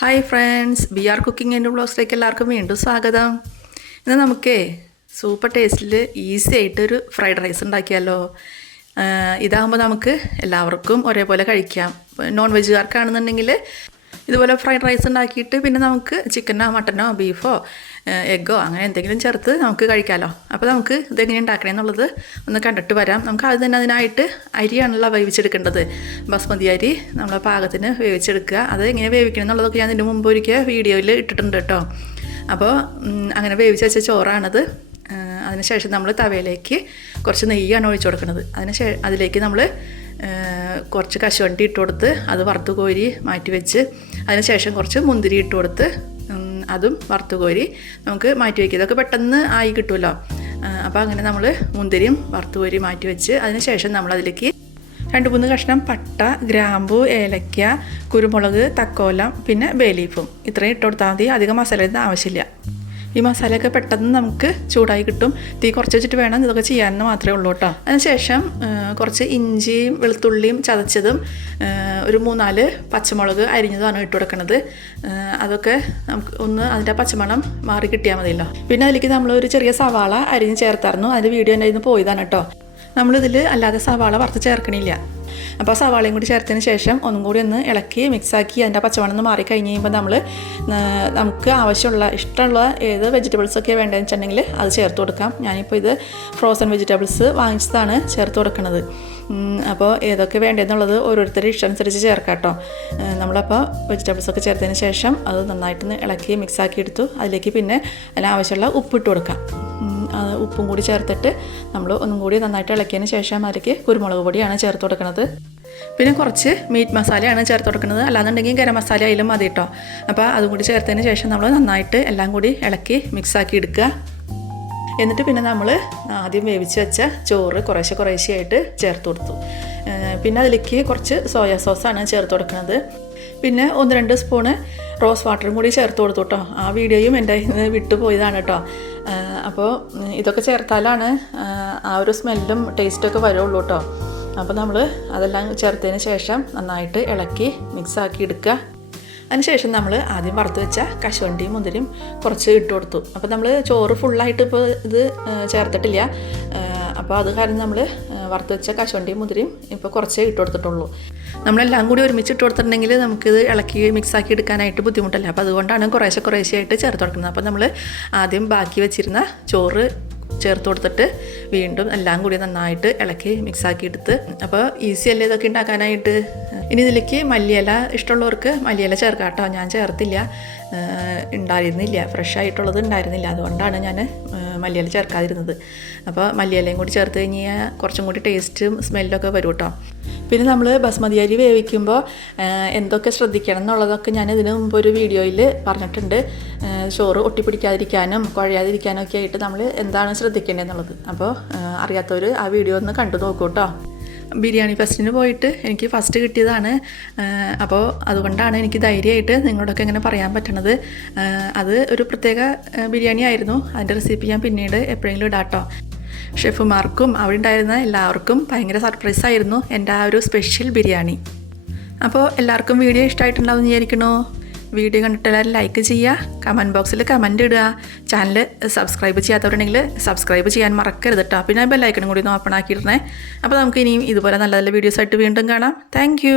Hi friends, B R cooking and വ്ളോഗ്സിലേക്ക് എല്ലാവർക്കും വീണ്ടും സ്വാഗതം. ഇന്ന് നമുക്കേ സൂപ്പർ ടേസ്റ്റിൽ ഈസി ആയിട്ടൊരു ഫ്രൈഡ് റൈസ് ഉണ്ടാക്കിയാലോ. ഇതാകുമ്പോൾ നമുക്ക് എല്ലാവർക്കും ഒരേപോലെ കഴിക്കാം. നോൺ വെജുകാർക്കാണെന്നുണ്ടെങ്കിൽ ഇതുപോലെ ഫ്രൈഡ് റൈസ് ഉണ്ടാക്കിയിട്ട് പിന്നെ നമുക്ക് ചിക്കനോ മട്ടനോ ബീഫോ എഗ്ഗോ അങ്ങനെ എന്തെങ്കിലും ചേർത്ത് നമുക്ക് കഴിക്കാമല്ലോ. അപ്പോൾ നമുക്ക് ഇതെങ്ങനെ ഉണ്ടാക്കണേ എന്നുള്ളത് ഒന്ന് കണ്ടിട്ട് വരാം. നമുക്ക് ആദ്യം തന്നെ അതിനായിട്ട് അരിയാണല്ലോ വേവിച്ചെടുക്കേണ്ടത്. ബസ്മതി അരി നമ്മളെ പാകത്തിന് വേവിച്ചെടുക്കുക. അത് എങ്ങനെ വേവിക്കണം എന്നുള്ളതൊക്കെ ഞാൻ ഇതിന് മുമ്പ് ഒരിക്കൽ വീഡിയോയിൽ ഇട്ടിട്ടുണ്ട് കേട്ടോ. അപ്പോൾ അങ്ങനെ വേവിച്ച് വെച്ച ചോറാണത്. അതിനുശേഷം നമ്മൾ തവയിലേക്ക് കുറച്ച് നെയ്യാണ് ഒഴിച്ചു കൊടുക്കുന്നത്. അതിലേക്ക് നമ്മൾ കുറച്ച് കശുവണ്ടി ഇട്ട് കൊടുത്ത് അത് വറുത്ത് കോരി മാറ്റി വെച്ച് അതിനുശേഷം കുറച്ച് മുന്തിരി ഇട്ട് കൊടുത്ത് അതും വറുത്ത് കോരി നമുക്ക് മാറ്റി വയ്ക്കുക. ഇതൊക്കെ പെട്ടെന്ന് ആയി കിട്ടുമല്ലോ. അപ്പോൾ അങ്ങനെ നമ്മൾ മുന്തിരിയും വറുത്ത് കോരി മാറ്റി വെച്ച് അതിനുശേഷം നമ്മളതിലേക്ക് 2-3 കഷ്ണം പട്ട, ഗ്രാമ്പു, ഏലക്ക, കുരുമുളക്, തക്കോലം, പിന്നെ ബേ ലീഫും ഇത്രയും ഇട്ട് കൊടുത്താൽ മതി. അധികം മസാലയൊന്നും ആവശ്യമില്ല. ഈ മസാലയൊക്കെ പെട്ടെന്ന് നമുക്ക് ചൂടായി കിട്ടും. തീ കുറച്ച് വെച്ചിട്ട് വേണം ഇതൊക്കെ ചെയ്യാമെന്ന് മാത്രമേ ഉള്ളൂ കേട്ടോ. അതിനുശേഷം കുറച്ച് ഇഞ്ചിയും വെളുത്തുള്ളിയും ചതച്ചതും ഒരു 3-4 പച്ചമുളക് അരിഞ്ഞതുമാണ് ഇട്ട് കൊടുക്കുന്നത്. അതൊക്കെ നമുക്ക് ഒന്ന് അതിൻ്റെ പച്ചമണം മാറി കിട്ടിയാൽ മതിയല്ലോ. പിന്നെ അതിലേക്ക് നമ്മളൊരു ചെറിയ സവാള അരിഞ്ഞ് ചേർത്തായിരുന്നു. അതിൻ്റെ വീഡിയോ എൻ്റെ ഇന്ന് പോയതാണ് കേട്ടോ. നമ്മളിതിൽ അല്ലാതെ സവാള വറുത്ത് ചേർക്കണില്ല. അപ്പോൾ സവാളയും കൂടി ചേർത്തതിന് ശേഷം ഒന്നും കൂടി ഒന്ന് ഇളക്കി മിക്സാക്കി അതിൻ്റെ പച്ചമണം ഒന്ന് മാറി കഴിഞ്ഞ് കഴിയുമ്പോൾ നമുക്ക് ആവശ്യമുള്ള ഇഷ്ടമുള്ള ഏത് വെജിറ്റബിൾസൊക്കെ വേണ്ടതെന്ന് വെച്ചിട്ടുണ്ടെങ്കിൽ അത് ചേർത്ത് കൊടുക്കാം. ഞാനിപ്പോൾ ഇത് ഫ്രോസൺ വെജിറ്റബിൾസ് വാങ്ങിച്ചതാണ് ചേർത്ത് കൊടുക്കുന്നത്. അപ്പോൾ ഏതൊക്കെ വേണ്ടതെന്നുള്ളത് ഓരോരുത്തരുടെ ഇഷ്ടമനുസരിച്ച് ചേർക്കാം കേട്ടോ. നമ്മളപ്പോൾ വെജിറ്റബിൾസൊക്കെ ചേർത്തതിന് ശേഷം അത് നന്നായിട്ടൊന്ന് ഇളക്കി മിക്സാക്കി എടുത്തു. അതിലേക്ക് പിന്നെ അതിനാവശ്യമുള്ള ഉപ്പിട്ട് കൊടുക്കാം. ഉപ്പും കൂടി ചേർത്തിട്ട് നമ്മൾ ഒന്നും കൂടി നന്നായിട്ട് ഇളക്കിയതിന് ശേഷം അതിലേക്ക് കുരുമുളക് പൊടിയാണ് ചേർത്ത് കൊടുക്കുന്നത്. പിന്നെ കുറച്ച് മീറ്റ് മസാലയാണ് ചേർത്ത് കൊടുക്കുന്നത്. അല്ലാന്നുണ്ടെങ്കിൽ ഗരം മസാല ആയാലും മതി കേട്ടോ. അപ്പോൾ അതും കൂടി ചേർത്തതിന് ശേഷം നമ്മൾ നന്നായിട്ട് എല്ലാം കൂടി ഇളക്കി മിക്സാക്കി എടുക്കുക. എന്നിട്ട് പിന്നെ നമ്മൾ ആദ്യം വേവിച്ച് വെച്ച ചോറ് കുറേശ്ശെയായിട്ട് ചേർത്ത് കൊടുത്തു. പിന്നെ അതിലേക്ക് കുറച്ച് സോയാ സോസാണ് ചേർത്ത് കൊടുക്കുന്നത്. പിന്നെ 1-2 സ്പൂണ് റോസ് വാട്ടറും കൂടി ചേർത്ത് കൊടുത്തു കേട്ടോ. ആ വീഡിയോയും എൻ്റെ വിട്ടുപോയതാണ് കേട്ടോ. അപ്പോൾ ഇതൊക്കെ ചേർത്താലാണ് ആ ഒരു സ്മെല്ലും ടേസ്റ്റൊക്കെ വരുള്ളൂ കേട്ടോ. അപ്പോൾ നമ്മൾ അതെല്ലാം ചേർത്തതിന് ശേഷം നന്നായിട്ട് ഇളക്കി മിക്സാക്കി എടുക്കുക. അതിനുശേഷം നമ്മൾ ആദ്യം വറുത്ത് വെച്ച കശുവണ്ടിയും മുന്തിരിയും കുറച്ച് ഇട്ട് കൊടുത്തു. അപ്പോൾ നമ്മൾ ചോറ് ഫുള്ളായിട്ട് ഇപ്പോൾ ഇത് ചേർത്തിട്ടില്ല. അപ്പോൾ അത് കാരണം നമ്മൾ വറുത്ത് വെച്ച കശുവണ്ടിയും മുന്തിരിയും ഇപ്പോൾ കുറച്ചേ ഇട്ട് കൊടുത്തിട്ടുള്ളൂ. നമ്മളെല്ലാം കൂടി ഒരുമിച്ച് ഇട്ട് കൊടുത്തിട്ടുണ്ടെങ്കിൽ നമുക്കിത് ഇളക്കി മിക്സാക്കി എടുക്കാനായിട്ട് ബുദ്ധിമുട്ടല്ല. അപ്പോൾ അതുകൊണ്ടാണ് കുറേശ്ശെയായിട്ട് ചേർത്ത് കൊടുക്കുന്നത്. അപ്പോൾ നമ്മൾ ആദ്യം ബാക്കി വെച്ചിരുന്ന ചോറ് ചേർത്ത് കൊടുത്തിട്ട് വീണ്ടും എല്ലാം കൂടി നന്നായിട്ട് ഇളക്കി മിക്സാക്കി എടുത്ത്. അപ്പോൾ ഈസി അല്ലേ ഇതൊക്കെ ഉണ്ടാക്കാനായിട്ട്. ഇനി ഇതിലേക്ക് മല്ലിയില ഇഷ്ടമുള്ളവർക്ക് മല്ലിയില ചേർക്കാം കേട്ടോ. ഞാൻ ചേർത്തില്ല, ഉണ്ടായിരുന്നില്ല, ഫ്രഷ് ആയിട്ടുള്ളത് ഉണ്ടായിരുന്നില്ല. അതുകൊണ്ടാണ് ഞാൻ മല്ലിയില ചേർക്കാതിരുന്നത്. അപ്പോൾ മല്ലിയിലയും കൂടി ചേർത്ത് കഴിഞ്ഞാൽ കുറച്ചും കൂടി ടേസ്റ്റും സ്മെല്ലൊക്കെ വരും കേട്ടോ. പിന്നെ നമ്മൾ ബസ്മതി അരി വേവിക്കുമ്പോൾ എന്തൊക്കെ ശ്രദ്ധിക്കണം എന്നുള്ളതൊക്കെ ഞാൻ ഇതിന് മുമ്പ് ഒരു വീഡിയോയിൽ പറഞ്ഞിട്ടുണ്ട്. ചോറ് ഒട്ടിപ്പിടിക്കാതിരിക്കാനും കുഴയാതിരിക്കാനും ഒക്കെ ആയിട്ട് നമ്മൾ എന്താണ് ശ്രദ്ധിക്കേണ്ടതെന്നുള്ളത്. അപ്പോൾ അറിയാത്തവർ ആ വീഡിയോ ഒന്ന് കണ്ടു നോക്കൂ കേട്ടോ. ബിരിയാണി ഫെസ്റ്റിന് പോയിട്ട് എനിക്ക് ഫസ്റ്റ് കിട്ടിയതാണ്. അപ്പോൾ അതുകൊണ്ടാണ് എനിക്ക് ധൈര്യമായിട്ട് നിങ്ങളോടൊക്കെ ഇങ്ങനെ പറയാൻ പറ്റണത്. അത് ഒരു പ്രത്യേക ബിരിയാണി ആയിരുന്നു. അതിൻ്റെ റെസിപ്പി ഞാൻ പിന്നീട് എപ്പോഴെങ്കിലും ഇടാം കേട്ടോ. ഷെഫുമാർക്കും അവിടെ ഉണ്ടായിരുന്ന എല്ലാവർക്കും ഭയങ്കര സർപ്രൈസായിരുന്നു എൻ്റെ ആ ഒരു സ്പെഷ്യൽ ബിരിയാണി. അപ്പോൾ എല്ലാവർക്കും വീഡിയോ ഇഷ്ടമായിട്ടുണ്ടാവും എന്ന് വിചാരിക്കണോ. വീഡിയോ കണ്ടിട്ട് എല്ലാവരും ലൈക്ക് ചെയ്യുക, കമൻറ്റ് ബോക്സിൽ കമൻറ്റ് ഇടുക. ചാനൽ സബ്സ്ക്രൈബ് ചെയ്യാത്തവരുണ്ടെങ്കിൽ സബ്സ്ക്രൈബ് ചെയ്യാൻ മറക്കരുത് കേട്ടോ. പിന്നെ ബെല്ലൈക്കണും കൂടി ഒന്ന് ഓപ്പൺ ആക്കിയിടണേ. അപ്പോൾ നമുക്ക് ഇനിയും ഇതുപോലെ നല്ല നല്ല വീഡിയോസായിട്ട് വീണ്ടും കാണാം. താങ്ക്